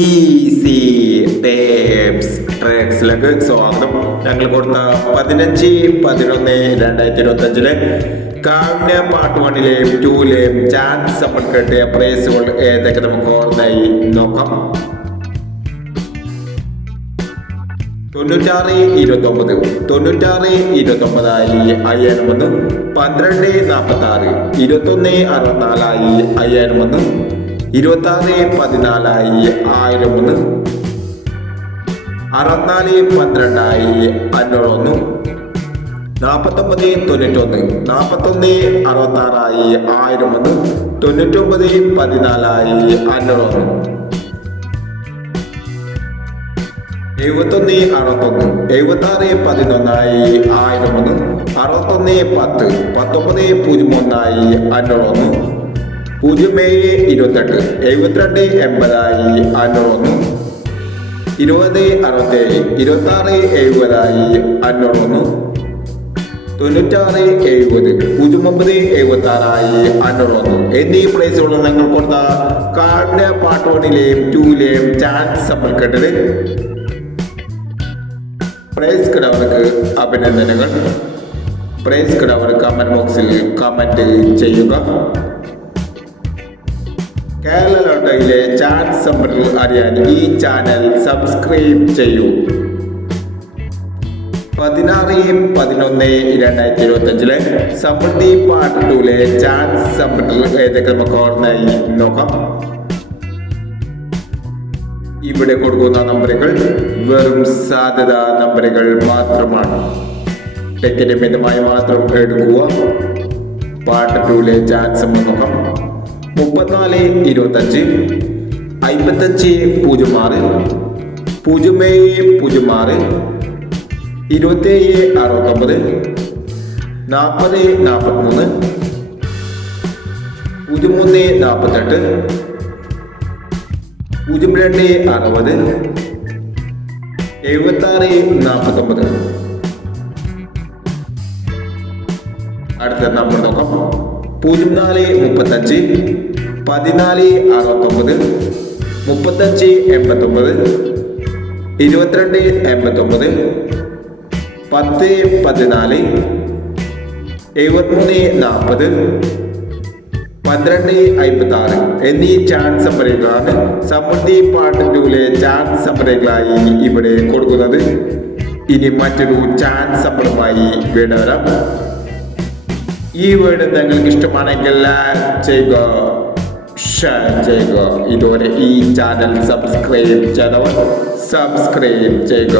Easy tapes ട്രാക്സിലേക്ക് സ്വാഗതം. ഞങ്ങൾ കൊടുത്ത 15/11/2025 കാവ്യ പാർട്ട് 1-ലെയും 2-ലെയും ചാൻസ് നമ്മൾ കിട്ടിയ പ്രൈസുകൾ ഏതൊക്കെ നമുക്ക് ഓർമ്മയായി നോക്കാം. 96-29 96-29 5001, 12-46 21-64 5001, 26-14 1001, 64-12 501, 49-91 41-66 1001, 99-14 501, 71-61 76-11 1001, 61-10 19-01 501, 07-28 72-80 501, 20-67 26-70 501, 96-70 09-76 501 എന്നീ പ്രൈസുകൾ ഞങ്ങൾ കൊടുത്ത കാർഡിന്റെ പാർട്ട് 1-ലെയും 2-ലെയും ചാൻസ് നമ്മൾ കേട്ടത്. പ്രൈസ് കിടവർക്ക് അഭിനന്ദനങ്ങൾ. പ്രൈസ് കിടവർ കമന്റ് ബോക്സിൽ കമന്റ് ചെയ്യുക. കേരള ലോട്ടറിയിലെ ചാൻസ് നമ്പറുകൾ അറിയാൻ ഈ ചാനൽ സബ്സ്ക്രൈബ് ചെയ്യൂ. 16-11-2025 സമൃദ്ധി പാർട്ട് 2-ലെ ചാൻസ് നമ്പറുകൾ ഏതൊക്കെ നമുക്ക് ഓർമ്മയായി നോക്കാം. ഇവിടെ കൊടുക്കുന്ന നമ്പറുകൾ വെറും സാധ്യത നമ്പറുകൾ മാത്രമാണ്. ടിക്കറ്റ് മിതമായി മാത്രം എടുക്കുക. പാർട്ട് 2-ലെ ചാൻസ് നോക്കാം. 34-25 55-06 07-06 27-69 40-43 13-48 02-60 76-49. അടുത്ത നമ്പർ നോക്കാം. 04-35 14-69 35-89 22-89 10-14 73-40 12-56 എന്നീ ചാൻസ് നമ്പറുകളാണ് സമൃദ്ധി പാർട്ട് 2-ലെ ചാൻസ് നമ്പറുകളായി ഇവിടെ കൊടുക്കുന്നത്. ഇനി മറ്റൊരു ചാൻസ് നമ്പറുമായി വീണ്ടും വരാം. ഈ വീഡിയോ നിങ്ങൾക്ക് ഇഷ്ടമാണെങ്കിൽ ലൈക്ക് ചെയ്യുക, ഷെയർ ചെയ്യുക. ഇതുവരെ ഈ ചാനൽ സബ്സ്ക്രൈബ് ചെയ്തവർ സബ്സ്ക്രൈബ് ചെയ്യുക.